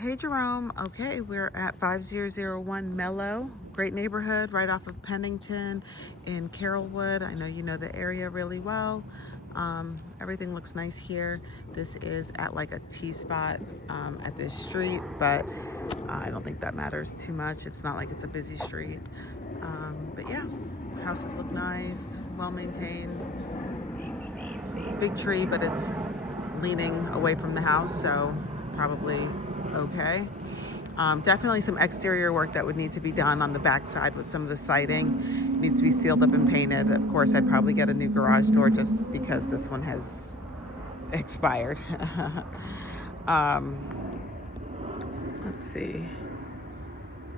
Hey Jerome, okay, we're at 5001 Mellow, great neighborhood right off of Pennington in Carrollwood. I know you know the area really well. Everything looks nice here. This is at like a T spot at this street, but I don't think that matters too much. It's not like it's a busy street. But yeah, houses look nice, well maintained. Big tree, but it's leaning away from the house, so probably okay. Definitely some exterior work that would need to be done on the backside with some of the siding. It needs to be sealed up and painted. Of course, I'd probably get a new garage door just because this one has expired. um, let's see.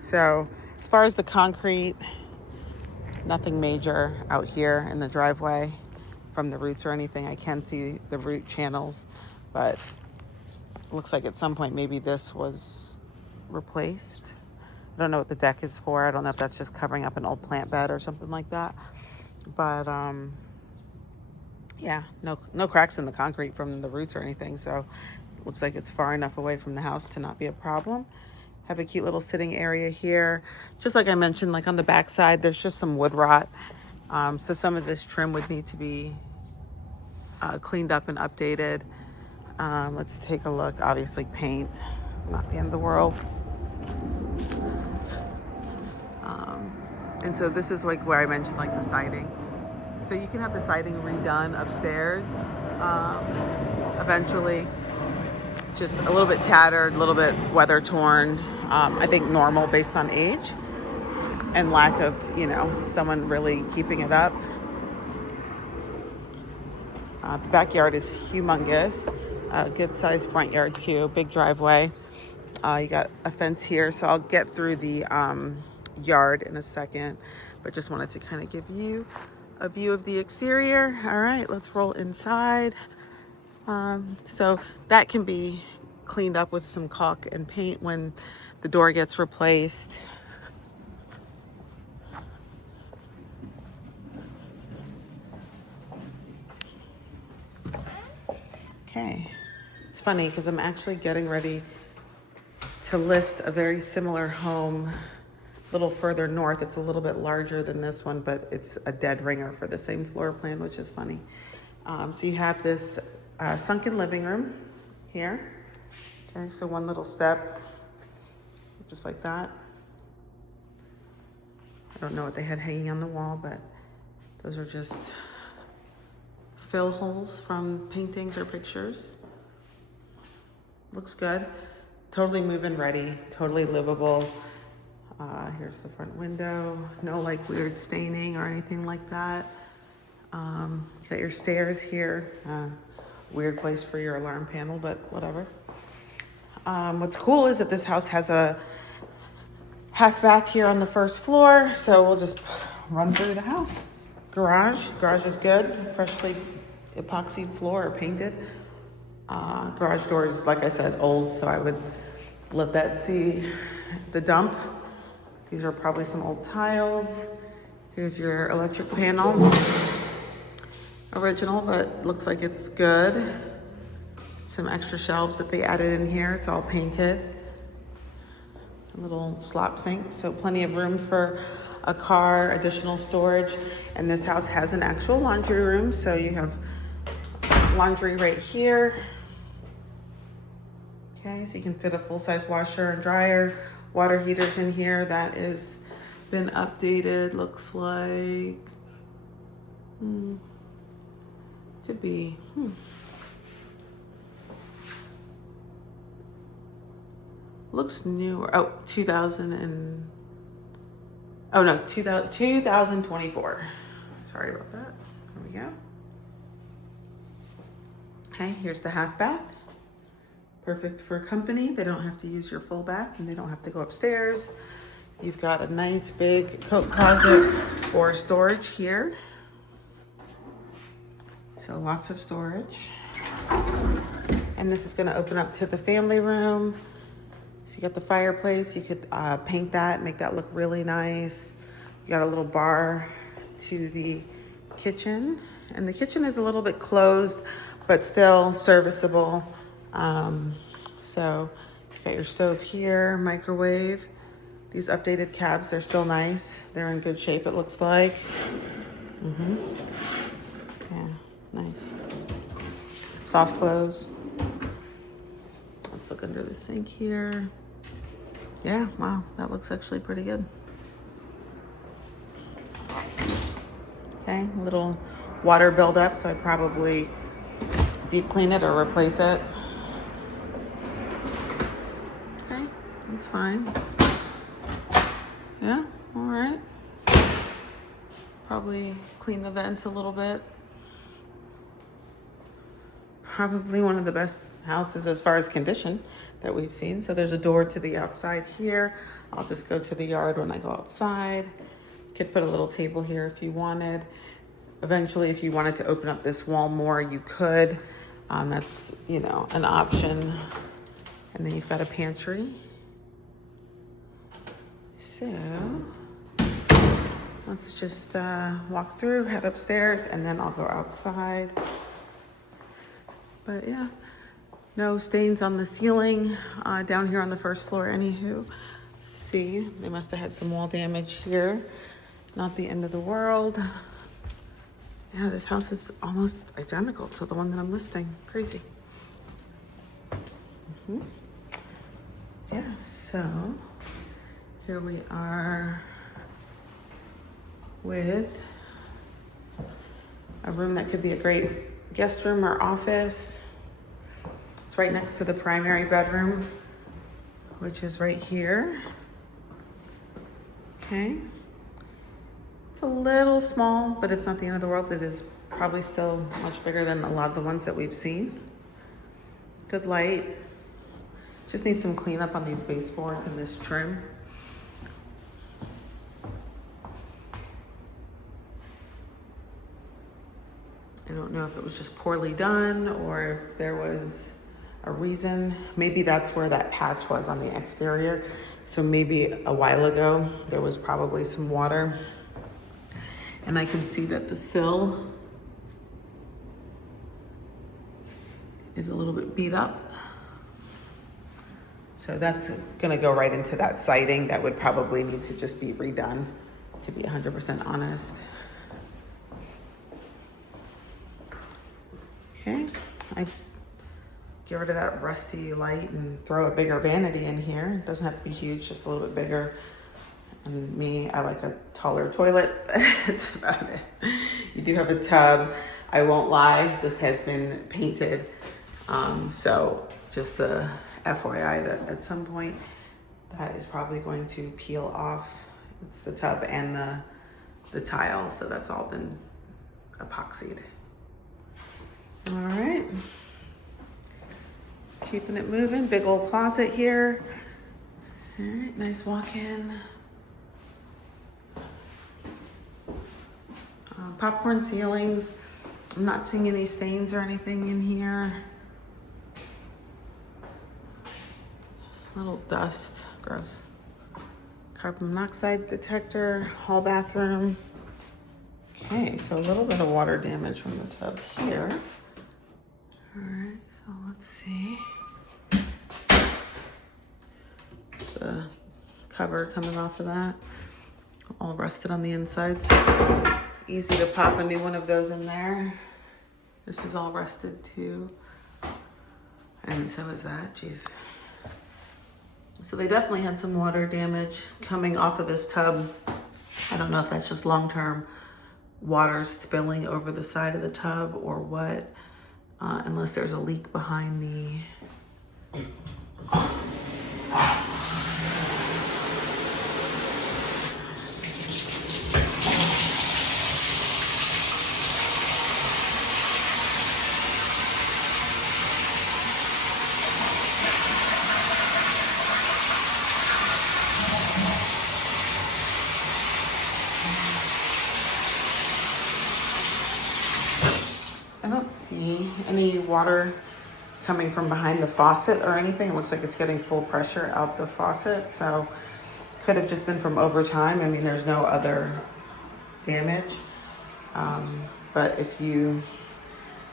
So, as far as the concrete, nothing major out here in the driveway from the roots or anything. I can see the root channels, but it looks like at some point maybe this was replaced. I don't know what the deck is for. I don't know if that's just covering up an old plant bed or something like that. But yeah, no cracks in the concrete from the roots or anything. So it looks like it's far enough away from the house to not be a problem. Have a cute little sitting area here. Just like I mentioned, like on the back side, there's just some wood rot. So some of this trim would need to be cleaned up and updated. Let's take a look. Obviously, paint, not the end of the world. And so this is like where I mentioned like the siding. So you can have the siding redone upstairs eventually. Just a little bit tattered, a little bit weather torn. I think normal based on age and lack of, someone really keeping it up. The backyard is humongous. Good sized front yard too, big driveway. You got a fence here, so I'll get through the yard in a second, but just wanted to kind of give you a view of the exterior. All right, let's roll inside. So that can be cleaned up with some caulk and paint when the door gets replaced. Okay, it's funny because I'm actually getting ready to list a very similar home a little further north. It's a little bit larger than this one, but it's a dead ringer for the same floor plan, which is funny. So you have this sunken living room here. Okay, so one little step, just like that. I don't know what they had hanging on the wall, but those are just fill holes from paintings or pictures. Looks good. Totally move-in ready, totally livable. Here's the front window. No like weird staining or anything like that. You got your stairs here. Weird place for your alarm panel, but whatever. What's cool is that this house has a half bath here on the first floor, so we'll just run through the house. Garage is good, freshly epoxy floor or painted. Garage door is, like I said, old, so I would let that see the dump. These are probably some old tiles. Here's your electric panel. Original, but looks like it's good. Some extra shelves that they added in here. It's all painted. A little slop sink, so plenty of room for a car, additional storage. And this house has an actual laundry room, so you have laundry right here. Okay, so you can fit a full-size washer and dryer. Water heaters in here. That is been updated, looks like. Could be. Looks new. Oh, 2024. Sorry about that. There we go. Okay, here's the half bath. Perfect for company. They don't have to use your full bath and they don't have to go upstairs. You've got a nice big coat closet or storage here. So lots of storage. And this is gonna open up to the family room. So you got the fireplace. You could paint that, make that look really nice. You got a little bar to the kitchen. And the kitchen is a little bit closed, but still serviceable. So Got your stove here, microwave. These updated cabs, they're still nice. They're in good shape, it looks like. Yeah, nice. Soft close. Let's look under the sink here. Yeah, wow, that looks actually pretty good. Okay, a little water buildup, so I'd probably deep clean it or replace it. Okay, that's fine. Yeah, all right. Probably clean the vents a little bit. Probably one of the best houses as far as condition that we've seen. So there's a door to the outside here. I'll just go to the yard when I go outside. Could put a little table here if you wanted. Eventually, if you wanted to open up this wall more, you could. That's, you know, an option. And then you've got a pantry. So let's just walk through, head upstairs, and then I'll go outside. But yeah, no stains on the ceiling down here on the first floor. Anywho, see, they must have had some wall damage here. Not the end of the world. Yeah, this house is almost identical to the one that I'm listing. Crazy. Yeah, so here we are with a room that could be a great guest room or office. It's right next to the primary bedroom, which is right here. Okay. It's a little small, but it's not the end of the world. It is probably still much bigger than a lot of the ones that we've seen. Good light. Just need some cleanup on these baseboards and this trim. I don't know if it was just poorly done or if there was a reason. Maybe that's where that patch was on the exterior. So maybe a while ago, there was probably some water. And I can see that the sill is a little bit beat up. So that's gonna go right into that siding that would probably need to just be redone, to be 100% honest. Okay, I get rid of that rusty light and throw a bigger vanity in here. It doesn't have to be huge, just a little bit bigger. And me, I like a taller toilet, but that's about it. You do have a tub. I won't lie, this has been painted. So just the FYI that at some point that is probably going to peel off. It's the tub and the tile, so that's all been epoxied. All right, keeping it moving. Big old closet here. All right, nice walk-in. Popcorn ceilings. I'm not seeing any stains or anything in here. Little dust, gross. Carbon monoxide detector, hall bathroom. Okay, so a little bit of water damage from the tub here. All right, so let's see. The cover coming off of that, all rusted on the inside, so easy to pop a new one of those in there. This is all rusted too. And so is that, geez. So they definitely had some water damage coming off of this tub. I don't know if that's just long-term water spilling over the side of the tub or what, unless there's a leak behind the I don't see any water coming from behind the faucet or anything. It looks like it's getting full pressure out the faucet, so could have just been from overtime. I mean, there's no other damage. But if you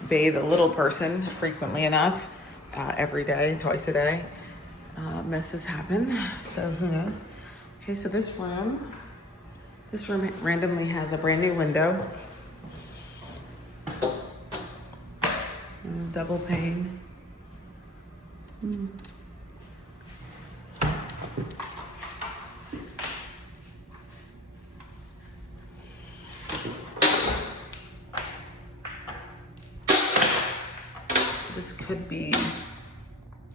bathe a little person frequently enough, every day, twice a day, messes happen, so who knows. Okay, so this room randomly has a brand new window, double pane. This could be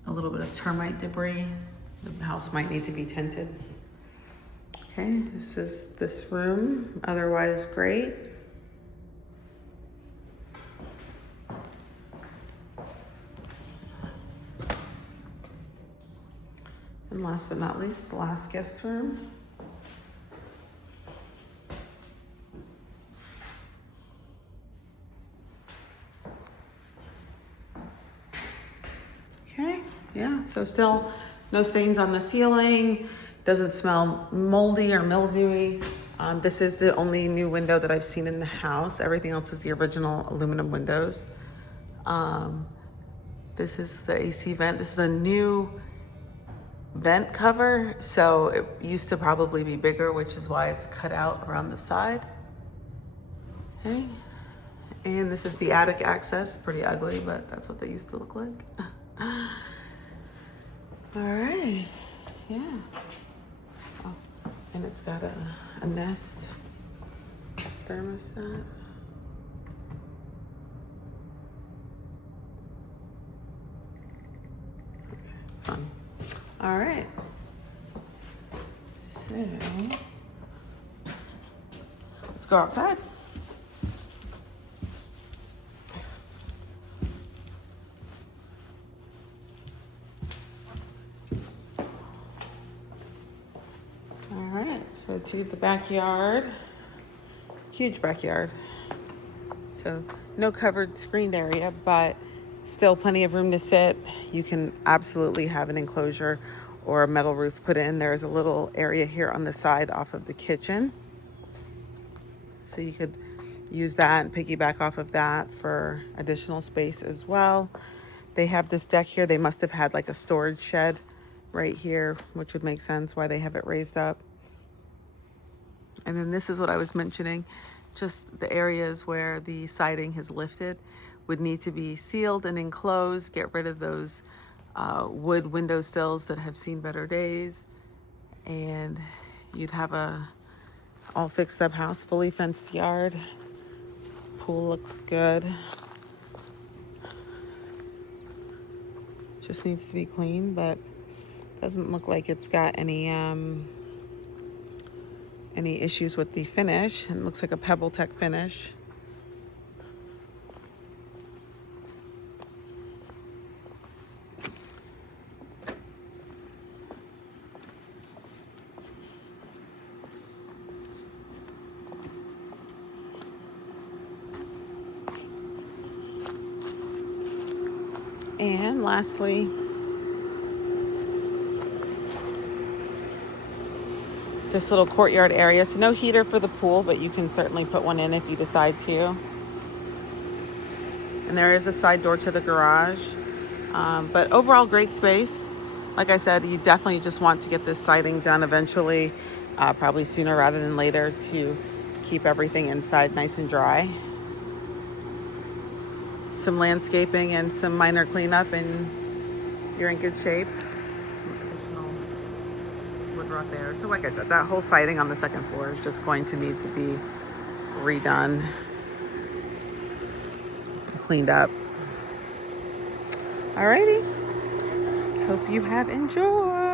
a little bit of termite debris. The house might need to be tinted. Okay, this is this room, otherwise great. And last but not least, the last guest room. Okay, yeah, so still no stains on the ceiling, doesn't smell moldy or mildewy. This is the only new window that I've seen in the house. Everything else is the original aluminum windows. This is the AC vent. This is a new vent cover, so it used to probably be bigger, which is why it's cut out around the side. Okay, and this is the attic access. Pretty ugly, but that's what they used to look like. All right, yeah. Oh, and it's got a Nest thermostat. Okay, fun. All right. So let's go outside. All right, so to the backyard. Huge backyard. So no covered screened area, but still plenty of room to sit. You can absolutely have an enclosure or a metal roof put in. There's a little area here on the side off of the kitchen. So you could use that and piggyback off of that for additional space as well. They have this deck here. They must have had like a storage shed right here, which would make sense why they have it raised up. And then this is what I was mentioning, just the areas where the siding has lifted would need to be sealed and enclosed, get rid of those wood window sills that have seen better days. And you'd have a all fixed up house, fully fenced yard. Pool looks good. Just needs to be clean, but doesn't look like it's got any issues with the finish. It looks like a Pebble Tech finish. And lastly, this little courtyard area. So no heater for the pool, but you can certainly put one in if you decide to. And there is a side door to the garage. But overall, great space. Like I said, you definitely just want to get this siding done eventually, probably sooner rather than later, to keep everything inside nice and dry. Some landscaping and some minor cleanup and you're in good shape. Some additional wood rot there. So like I said, that whole siding on the second floor is just going to need to be redone, cleaned up. Alrighty. Hope you have enjoyed.